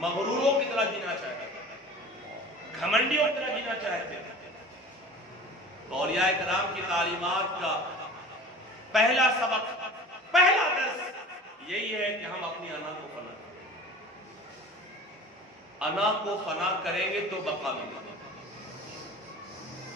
مغروروں کی طرح جینا چاہتے ہیں، گھمنڈیوں کی طرح جینا چاہتے ہیں. اولیاء کرام کی تعلیمات کا پہلا سبق، پہلا درس یہی ہے کہ ہم اپنی انا کو فنا کریں. انا کو فنا کریں گے تو بقا ملے گی.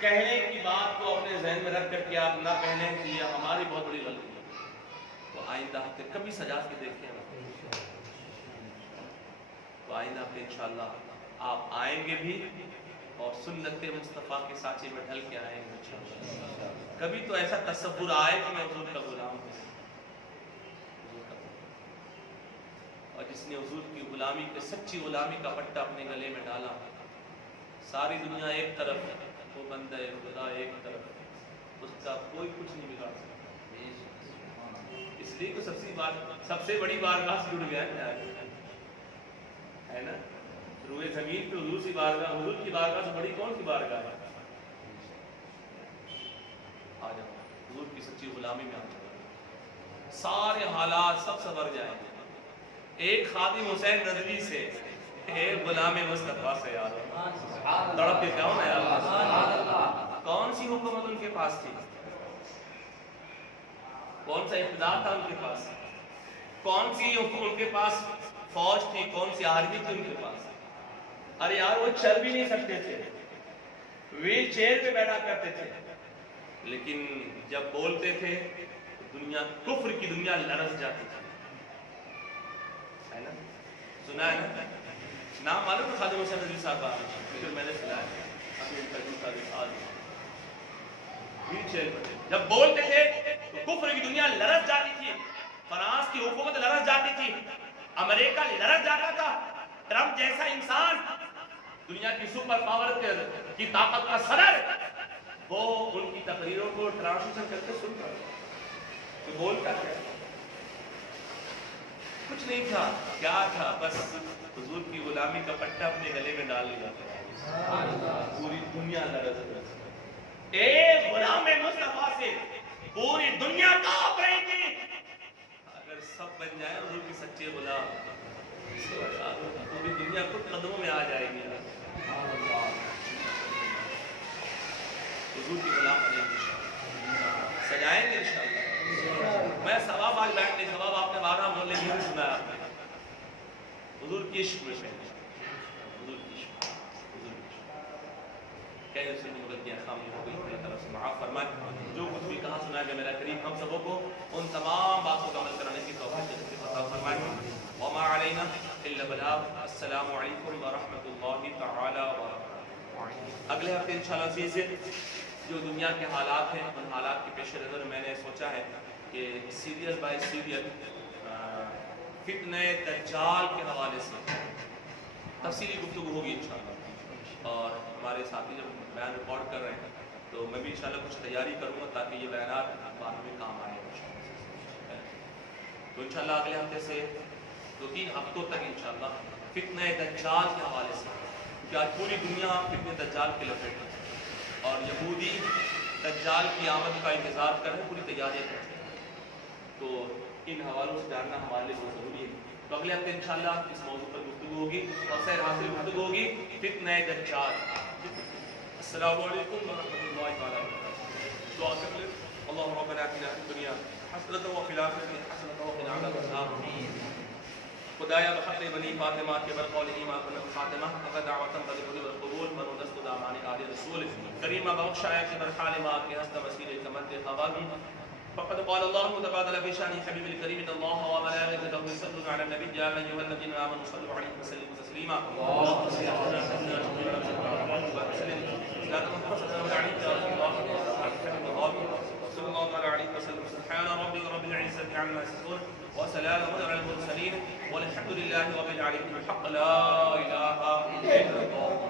کہنے کی بات کو اپنے ذہن میں رکھ کر کے آپ نہ کہنے کہ یہ ہماری بہت بڑی غلطی ہے، تو آئندہ ہفتے کبھی سجا کے دیکھیں نا، تو آئندہ ہفتے انشاءاللہ آپ آئیں گے بھی اور سنت مصطفیٰ کے سانچے میں ڈھل کے آئیں گے انشاءاللہ۔ کبھی تو ایسا تصور آئے کہ میں حضور کا غلام ہوں، اور جس نے حضور کی غلامی کے سچی غلامی کا پٹہ اپنے گلے میں ڈالا، ساری دنیا ایک طرف ہے، وہ بندہ خدا ایک طرف ہے، اس کا کوئی کچھ نہیں بگاڑ سکتا۔ اس لیے تو سب سے بڑی بارگاہ سے جڑ گیا ہے نا، روئے زمین پہ حضور کی بارگاہ، حضور کی بارگاہ سے بڑی کون سی بارگاہ ہے؟ آ جاؤ حضور کی سچی غلامی میں آ جاؤ، سارے حالات سب سنور جائیں گے۔ ایک خادم حسین ندوی سے، ایک غلام مصطفیٰ سے، یاد تڑپ کے کیوں نا یاد؟ کون سی حکومت ان کے پاس تھی؟ کون سا اقتدار تھا ان کے پاس؟ کون سی ان کے پاس فوج تھی؟ کون سی آرمی تھی ان کے پاس؟ ارے یار وہ چل بھی نہیں سکتے تھے، ویل چیئر پہ بیٹھا کرتے تھے، لیکن جب بولتے تھے دنیا، کفر کی دنیا لرز جاتی تھی، ہے نا؟ سنا ہے نا؟ نام معلوم ہے خادم حسین ندوی صاحب کا؟ لیکن میں نے سنا ہے ابھی ان کا دوسرا رسال ویل چیئر پہ جب بولتے تھے تو کفر کی دنیا لرز جاتی تھی، فرانس کی حکومت لرز جاتی تھی، امریکہ لرز جاتا تھا۔ ٹرمپ جیسا انسان، دنیا کی سپر پاور کی طاقت کا صدر، وہ ان کی تقریروں کو ٹرانسلیشن کر کے سنتا تو بولتا کیا؟ کچھ نہیں تھا، کیا تھا؟ بس حضور کی غلامی کا پٹہ اپنے گلے میں ڈال لیا تھا، پوری دنیا لرز گئی۔ ایک غلام مصطفیٰ سے پوری دنیا کانپ رہی تھی۔ اگر سب بن جائیں حضور کی سچے غلام، پوری دنیا خود قدموں میں آ جائے گی۔ حضور کی غلام بنے گے، سجائیں گے انشاءاللہ۔ میں ثواب آج بیٹھ نہیں، ثواب آپ نے 12 محلے میں بھی سنا ہے، حضور کی عشق میں، حضور کی عشق، حضور کی عشق کہے اس نے غلطیاں خامی ہو گئی، اللہ تعالیٰ سے معاف فرمائے۔ جو کچھ بھی کہا سنا کہ میرا کریم ہم سبوں کو ان تمام باتوں کا عمل کرنے کی توفیق عطا فرمائے۔ وما علینا الا البلاغ۔ السلام علیکم ورحمۃ اللہ تعالی وبرکاتہ۔ اگلے ہفتے انشاءاللہ عزیز جو دنیا کے حالات ہیں، ان حالات کے پیش نظر میں نے سوچا ہے کہ سیریل بائی سیریل فتنہ دجال کے حوالے سے تفصیلی گفتگو ہوگی انشاءاللہ، اور ہمارے ساتھی جب بیان ریکارڈ کر رہے ہیں تو میں بھی انشاءاللہ کچھ تیاری کروں گا تاکہ یہ بیانات بعد میں کام آئے تو انشاءاللہ اگلے ہفتے سے 2-3 ہفتوں تک انشاءاللہ فتنہ دجال کے حوالے سے، کیونکہ آج پوری دنیا فتنہ دجال کے لپیٹ ہے اور یہودی دجال کی آمد کا انتظار کر رہے ہیں، پوری تیاریاں کر رہے ہیں، تو ان حوالوں سے جاننا ہمارے لیے بہت ضروری ہے۔ تو اگلے ہفتے انشاءاللہ اس موضوع پر گفتگو ہوگی اور سیر حاصل گفتگو ہوگی فتنہ دجال۔ السلام علیکم ورحمۃ اللہ تعالیٰ وبرکاتہ۔ دعا کر لیں، اللہم ربنا آتنا فی الدنیا حسنۃ وفی الآخرۃ حسنۃ وقنا عذاب النار۔ خدایا بحق بنی فاطمہ کے برقول ایمان کنت خاتمہ فقد دعوتاً تدخل والقبول من دست دامان آل رسول کریمہ بخشایا کے برحال ماں کے ہست وسیلے کمت خوابی فقد قال اللہ تبادل فی شان حبیب الکریم اللہ وملائکتہ یصلون علی النبی یا ایھا الذین آمنوا صلوا علیہ وسلموا تسلیما اللهم صل على سيدنا محمد وسلم لا تنقصنا علیک یا رسول اللہ صلی اللہ علیہ وسلم۔ سبحان ربک رب العزة عما یصفون وسلام على المرسلين والحمد لله رب العالمين۔ الحق لا إله إلا الله۔